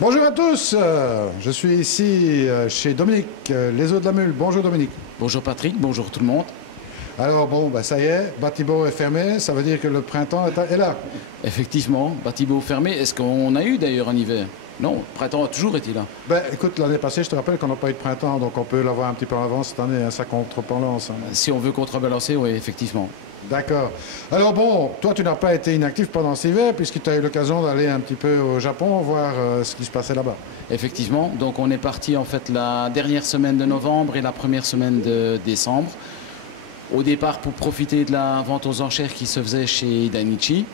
Bonjour à tous, je suis ici chez Dominique, les eaux de la Mule. Bonjour Dominique. Bonjour Patrick, bonjour tout le monde. Alors bon, ça y est, Batibo est fermé, ça veut dire que le printemps est là. Effectivement, Batibo fermé. Est-ce qu'on a eu d'ailleurs un hiver? Non, le printemps a toujours été là. Écoute, l'année passée, je te rappelle qu'on n'a pas eu de printemps, donc on peut l'avoir un petit peu en avance cette année, hein, ça contrebalance. Hein. Si on veut contrebalancer, oui, effectivement. D'accord. Alors bon, toi tu n'as pas été inactif pendant cet hiver, puisque tu as eu l'occasion d'aller un petit peu au Japon, voir ce qui se passait là-bas. Effectivement, donc on est parti en fait la dernière semaine de novembre et la première semaine de décembre. Au départ pour profiter de la vente aux enchères qui se faisait chez Dainichi.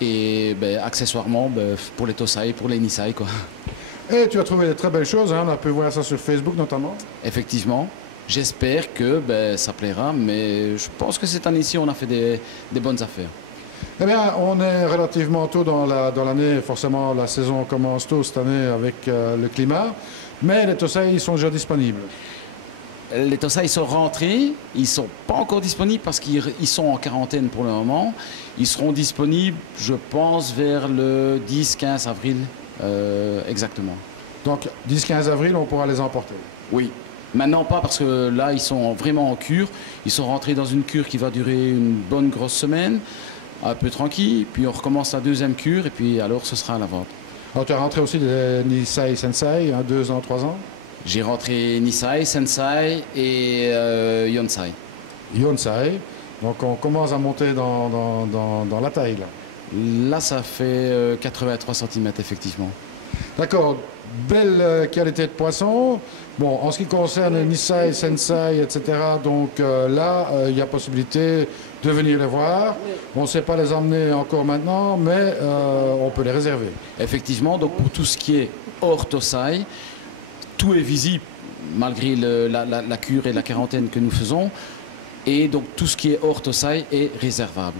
Et accessoirement pour les Tosai, pour les Nisai quoi. Et tu as trouvé de très belles choses, hein, on a pu voir ça sur Facebook notamment. Effectivement. J'espère que ça plaira, mais je pense que cette année-ci, on a fait des bonnes affaires. Eh bien, on est relativement tôt dans l'année. Forcément, la saison commence tôt cette année avec le climat. Mais les Tosai sont déjà disponibles. Les Tosai sont rentrés. Ils ne sont pas encore disponibles parce qu'ils sont en quarantaine pour le moment. Ils seront disponibles, je pense, vers le 10-15 avril exactement. Donc, 10-15 avril, on pourra les emporter. Oui. Maintenant pas parce que là ils sont vraiment en cure. Ils sont rentrés dans une cure qui va durer une bonne grosse semaine, un peu tranquille, puis on recommence la deuxième cure et puis alors ce sera à la vente. Alors tu as rentré aussi les Nisai Sensei, 2 ans, 3 ans. J'ai rentré Nisai, Sensei et Yonsai. Yonsai. Donc on commence à monter dans la taille là. Là ça fait 83 cm effectivement. D'accord, belle qualité de poisson. Bon, en ce qui concerne les Nisai, Sensei, etc., donc là, il y a possibilité de venir les voir. On ne sait pas les emmener encore maintenant, mais on peut les réserver. Effectivement, donc pour tout ce qui est hors Tosai, tout est visible malgré la cure et la quarantaine que nous faisons. Et donc tout ce qui est hors Tosai est réservable.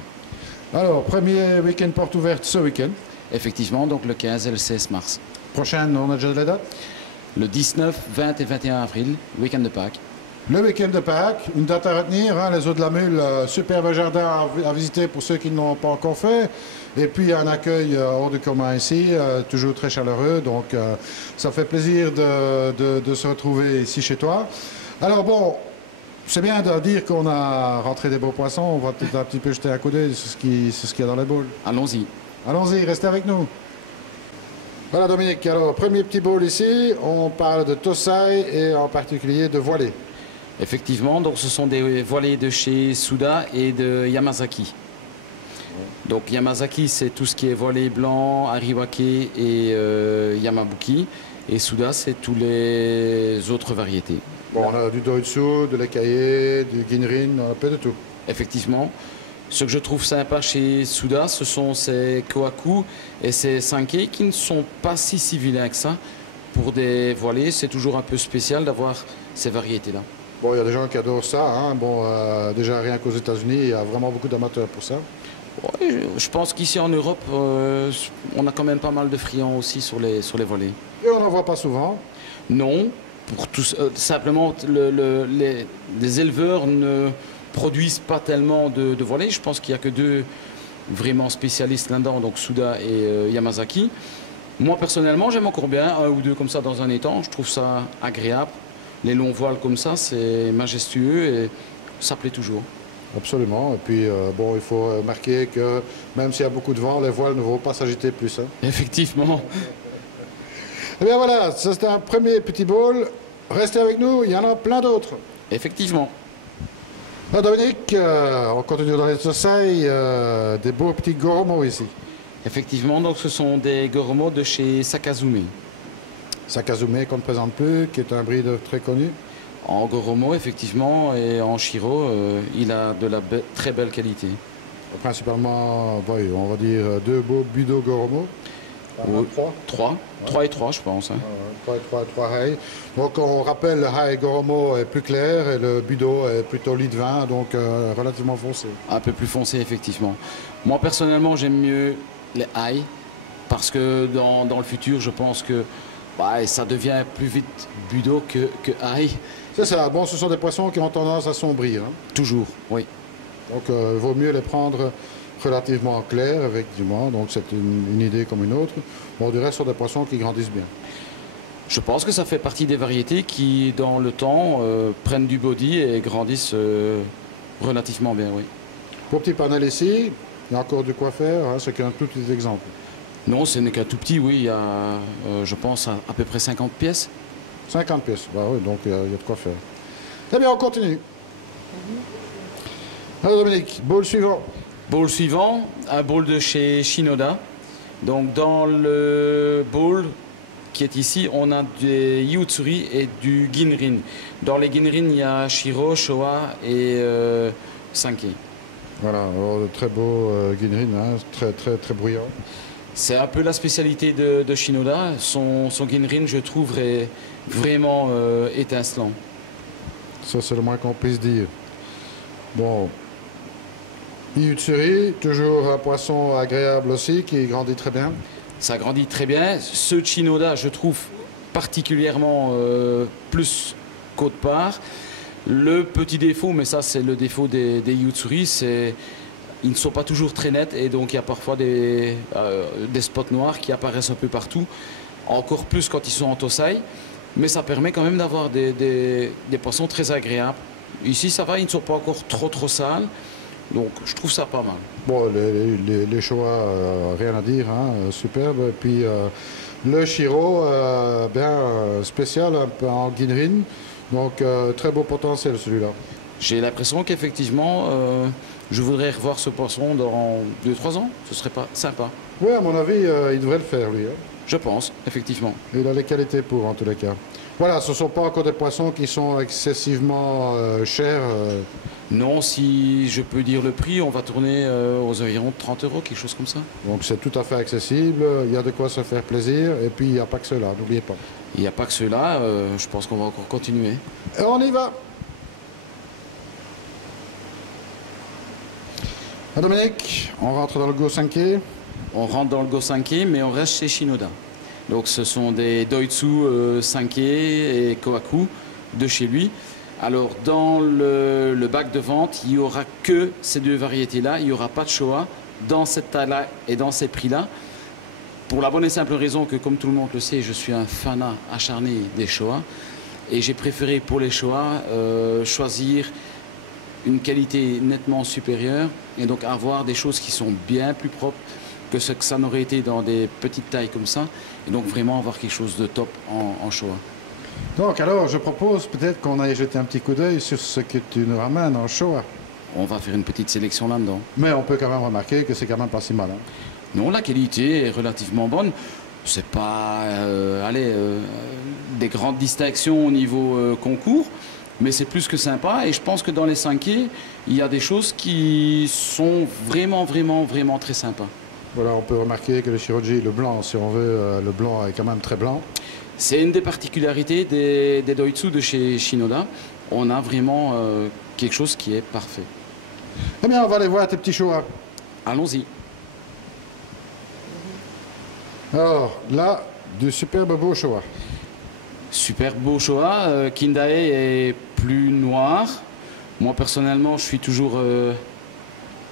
Alors, premier week-end porte ouverte ce week-end. Effectivement, donc le 15 et le 16 mars. Prochaine, on a déjà la date? Le 19, 20 et 21 avril, week-end de Pâques. Le week-end de Pâques, une date à retenir, hein, les eaux de la Mule, superbe jardin à visiter pour ceux qui ne l'ont pas encore fait. Et puis un accueil hors du commun ici, toujours très chaleureux. Donc ça fait plaisir de se retrouver ici chez toi. Alors bon, c'est bien de dire qu'on a rentré des beaux poissons. On va peut-être un petit peu jeter un coup d'œil sur ce qu'il y a dans les boules. Allons-y. Allons-y, restez avec nous. Voilà Dominique, alors premier petit bowl ici, on parle de Tosai et en particulier de voilées. Effectivement, donc ce sont des voilées de chez Suda et de Yamazaki. Donc Yamazaki c'est tout ce qui est voilé blanc, Ariwake et Yamabuki. Et Suda c'est tous les autres variétés. Bon, on a du Doitsu, de l'Ekaye, du Ginrin, on a un peu de tout. Effectivement. Ce que je trouve sympa chez Suda, ce sont ces Kohaku et ces Sankei qui ne sont pas si vilains que ça. Pour des voilées, c'est toujours un peu spécial d'avoir ces variétés-là. Bon, il y a des gens qui adorent ça. Hein. Bon, déjà rien qu'aux États-Unis, il y a vraiment beaucoup d'amateurs pour ça. Ouais, je pense qu'ici en Europe, on a quand même pas mal de friands aussi sur les voilées. Et on n'en voit pas souvent? Non, pour tous, simplement les éleveurs ne produisent pas tellement de voilées. Je pense qu'il n'y a que deux vraiment spécialistes là-dedans, donc Suda et Yamazaki. Moi personnellement, j'aime encore bien un ou deux comme ça dans un étang. Je trouve ça agréable. Les longs voiles comme ça, c'est majestueux et ça plaît toujours. Absolument. Et puis, bon, il faut marquer que même s'il y a beaucoup de vent, les voiles ne vont pas s'agiter plus. Hein. Effectivement. Eh bien voilà, ça c'était un premier petit bowl. Restez avec nous, il y en a plein d'autres. Effectivement. Alors Dominique, on continue dans les Tosai, des beaux petits Goromo ici. Effectivement, donc ce sont des Goromo de chez Sakazume. Sakazume qu'on ne présente plus, qui est un bride très connu. En Goromo, effectivement, et en Shiro, il a de la très belle qualité. Principalement, oui, on va dire deux beaux Budo Goromo. Trois et trois, je pense. Hein. 3 haies. Donc on rappelle, le haie Goromo est plus clair et le Budo est plutôt lit de vin, donc relativement foncé. Un peu plus foncé, effectivement. Moi, personnellement, j'aime mieux les haies, parce que dans le futur, je pense que ça devient plus vite Budo que haies. C'est ça. Bon, ce sont des poissons qui ont tendance à sombrir. Hein. Toujours, oui. Donc il vaut mieux les prendre relativement clair, effectivement, donc c'est une idée comme une autre. Bon, du reste, ce sont des poissons qui grandissent bien. Je pense que ça fait partie des variétés qui, dans le temps, prennent du body et grandissent relativement bien, oui. Pour petit panel ici, il y a encore de quoi faire, hein, c'est qu'un tout petit exemple. Non, ce n'est qu'un tout petit, oui. Il y a, je pense, à peu près 50 pièces. 50 pièces, bah oui, donc il y a de quoi faire. Très bien, on continue. Alors Dominique, bowl suivant. Bowl suivant, un bowl de chez Shinoda. Donc dans le bowl qui est ici, on a des Yutsuri et du Ginrin. Dans les Ginrin, il y a Shiro, Showa et Sankei. Voilà, alors, de très beau Ginrin, hein, très bruyant. C'est un peu la spécialité de Shinoda. Son Ginrin, je trouve, est vraiment étincelant. Ça, c'est le moins qu'on puisse dire. Bon, Yutsuri, toujours un poisson agréable aussi, qui grandit très bien. Ça grandit très bien. Ce Shinoda, je trouve particulièrement plus qu'autre part. Le petit défaut, mais ça c'est le défaut des Yutsuri, c'est ils ne sont pas toujours très nets et donc il y a parfois des spots noirs qui apparaissent un peu partout, encore plus quand ils sont en Tosai, mais ça permet quand même d'avoir des poissons très agréables. Ici ça va, ils ne sont pas encore trop sales, donc je trouve ça pas mal. Bon, les Showa, rien à dire, hein, superbe. Et puis le Shiro, bien spécial, un peu en Ginrin, donc très beau potentiel celui-là. J'ai l'impression qu'effectivement, je voudrais revoir ce poisson dans 2-3 ans. Ce serait pas sympa. Oui, à mon avis, il devrait le faire, lui. Hein. Je pense, effectivement. Il a les qualités pour, en tous les cas. Voilà, ce ne sont pas encore des poissons qui sont excessivement chers. Non, si je peux dire le prix, on va tourner aux environs de 30 €, quelque chose comme ça. Donc c'est tout à fait accessible, il y a de quoi se faire plaisir, et puis il n'y a pas que cela, n'oubliez pas. Il n'y a pas que cela, je pense qu'on va encore continuer. Et on y va. Dominique, on rentre dans le Go 5. On rentre dans le Go 5, mais on reste chez Shinoda. Donc ce sont des Doitsu 5 et Kohaku de chez lui. Alors dans le bac de vente, il n'y aura que ces deux variétés-là. Il n'y aura pas de Showa dans cette taille-là et dans ces prix-là. Pour la bonne et simple raison que, comme tout le monde le sait, je suis un fanat acharné des Showa. Et j'ai préféré pour les Showa choisir une qualité nettement supérieure et donc avoir des choses qui sont bien plus propres que ce que ça n'aurait été dans des petites tailles comme ça. Et donc vraiment avoir quelque chose de top en Showa. Donc alors, je propose peut-être qu'on aille jeter un petit coup d'œil sur ce que tu nous ramènes en Showa. On va faire une petite sélection là-dedans. Mais on peut quand même remarquer que c'est quand même pas si mal. Hein. Non, la qualité est relativement bonne. C'est pas des grandes distinctions au niveau concours, mais c'est plus que sympa. Et je pense que dans les 5 il y a des choses qui sont vraiment très sympas. Voilà, on peut remarquer que le Shiroji, le blanc, si on veut, le blanc est quand même très blanc. C'est une des particularités des Doitsu de chez Shinoda. On a vraiment quelque chose qui est parfait. Eh bien, on va aller voir tes petits Showa. Allons-y. Alors, là, du superbe beau Showa. Super beau Showa. Kindae est plus noir. Moi, personnellement, je suis toujours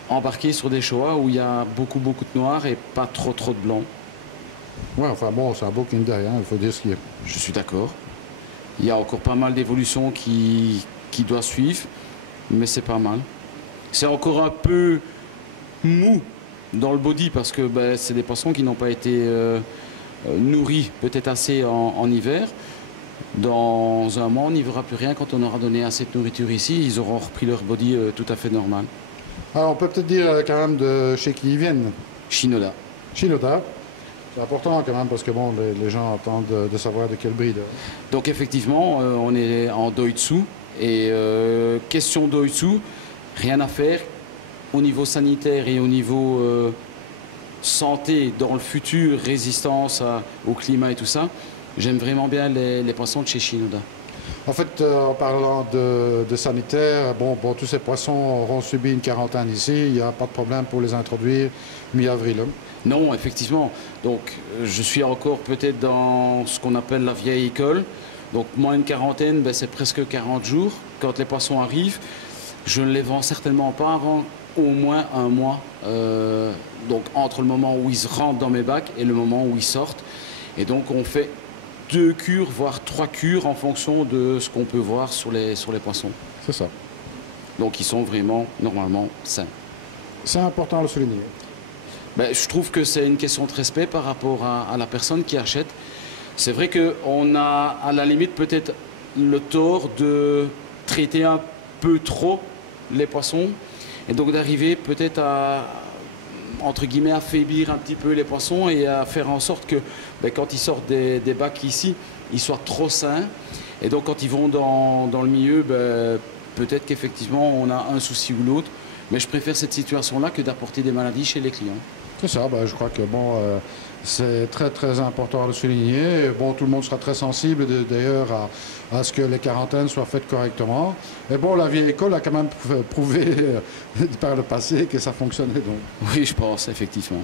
embarqué sur des Showa où il y a beaucoup de noir et pas trop de blanc. Ouais, enfin bon, c'est un beau Kindae, hein, il faut dire ce qu'il y a. Je suis d'accord. Il y a encore pas mal d'évolutions qui doivent suivre, mais c'est pas mal. C'est encore un peu mou dans le body parce que c'est des poissons qui n'ont pas été nourris peut-être assez en hiver. Dans un mois, on n'y verra plus rien quand on aura donné assez de nourriture ici. Ils auront repris leur body tout à fait normal. Alors, on peut peut-être dire quand même de chez qui ils viennent. Shinoda. Shinoda. C'est important quand même parce que bon, les gens attendent de savoir de quel bride. Donc effectivement, on est en Doitsu. Et question Doitsu, rien à faire. Au niveau sanitaire et au niveau santé dans le futur, résistance au climat et tout ça, j'aime vraiment bien les poissons de chez Shinoda. En fait, en parlant de sanitaire, bon, tous ces poissons auront subi une quarantaine ici. Il n'y a pas de problème pour les introduire mi-avril. Hein. Non, effectivement. Donc, je suis encore peut-être dans ce qu'on appelle la vieille école. Donc, moins une quarantaine, c'est presque 40 jours. Quand les poissons arrivent, je ne les vends certainement pas avant au moins un mois, donc entre le moment où ils rentrent dans mes bacs et le moment où ils sortent. Et donc on fait 2 cures, voire 3 cures en fonction de ce qu'on peut voir sur les poissons. C'est ça. Donc ils sont vraiment normalement sains. C'est important de le souligner. Ben, je trouve que c'est une question de respect par rapport à la personne qui achète. C'est vrai qu'on a à la limite peut-être le tort de traiter un peu trop les poissons et donc d'arriver peut-être à, entre guillemets, affaiblir un petit peu les poissons et à faire en sorte que ben, quand ils sortent des bacs ici, ils soient trop sains. Et donc quand ils vont dans le milieu, ben, peut-être qu'effectivement on a un souci ou l'autre. Mais je préfère cette situation-là que d'apporter des maladies chez les clients. C'est ça, ben, je crois que bon, c'est très très important de le souligner. Bon, tout le monde sera très sensible d'ailleurs à ce que les quarantaines soient faites correctement. Et bon, la vieille école a quand même prouvé par le passé que ça fonctionnait donc. Oui, je pense, effectivement.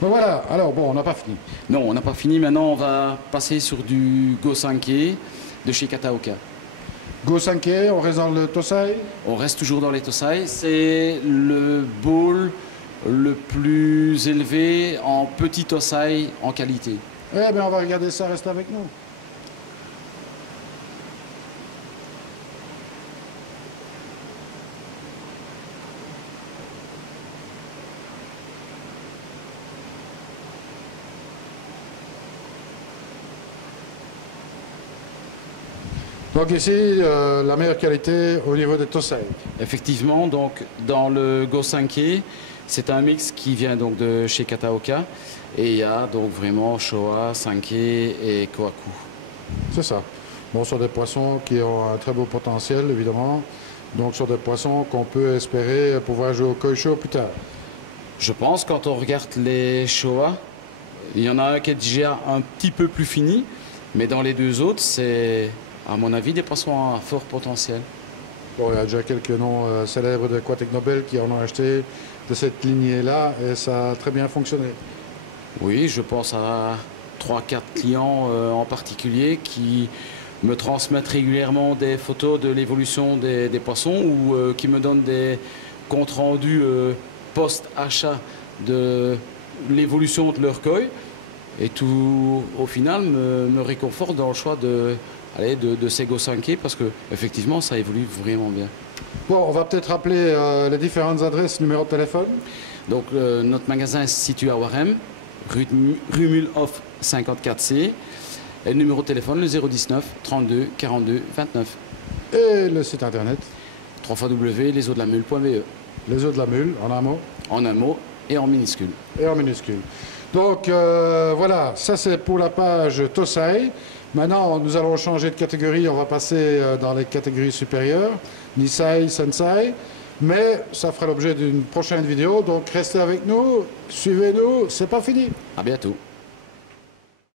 Donc voilà, alors bon, on n'a pas fini. Non, on n'a pas fini. Maintenant, on va passer sur du Go-Sanke de chez Kataoka. Go-Sanke, on reste dans le Tosai. On reste toujours dans les Tosai. C'est le bowl le plus élevé en petit Tosai en qualité. Eh bien, on va regarder ça, reste avec nous. Donc ici, la meilleure qualité au niveau des Tosai. Effectivement, donc dans le Go-Sanke, c'est un mix qui vient donc de chez Kataoka et il y a donc vraiment Showa, Sanke et Kohaku. C'est ça. Bon, ce sont des poissons qui ont un très beau potentiel, évidemment. Donc, ce sont des poissons qu'on peut espérer pouvoir jouer au Koisho plus tard. Je pense quand on regarde les Showa, il y en a un qui est déjà un petit peu plus fini, mais dans les deux autres, c'est à mon avis des poissons à fort potentiel. Bon, il y a déjà quelques noms célèbres de Aquatic Nobel qui en ont acheté de cette lignée-là et ça a très bien fonctionné. Oui, je pense à 3-4 clients en particulier qui me transmettent régulièrement des photos de l'évolution des poissons ou qui me donnent des comptes rendus post-achat de l'évolution de leur koi. Et tout, au final, me réconforte dans le choix de ces Go-Sanke parce que effectivement, ça évolue vraiment bien. Bon, on va peut-être rappeler les différentes adresses, numéros de téléphone. Donc, notre magasin est situé à Warem, rue Mulhoff 54C. Et le numéro de téléphone, le 019 32 42 29. Et le site internet www.leseauxdelamule.be. Les Eaux de la Mule, en un mot. En un mot et en minuscule. Et en minuscule. Donc voilà, ça c'est pour la page Tosai. Maintenant, nous allons changer de catégorie, on va passer dans les catégories supérieures, Nisai, Sensai, mais ça fera l'objet d'une prochaine vidéo, donc restez avec nous, suivez-nous, c'est pas fini. À bientôt.